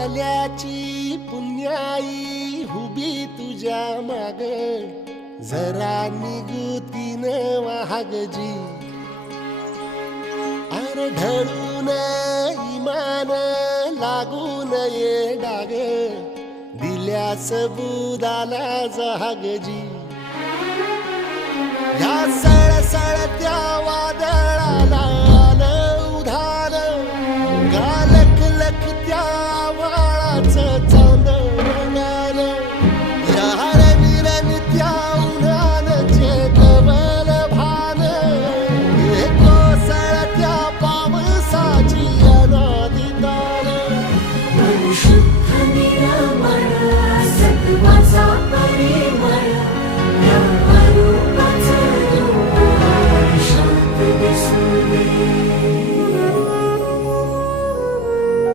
आल्याची पुण्याई हुबी तुझ्या माग जरा निगुतीन वाहगजी अरे ढळून इमान लागून ये डाग दिल्या सबुदाला जहागजी या सळसळत्या वादळाला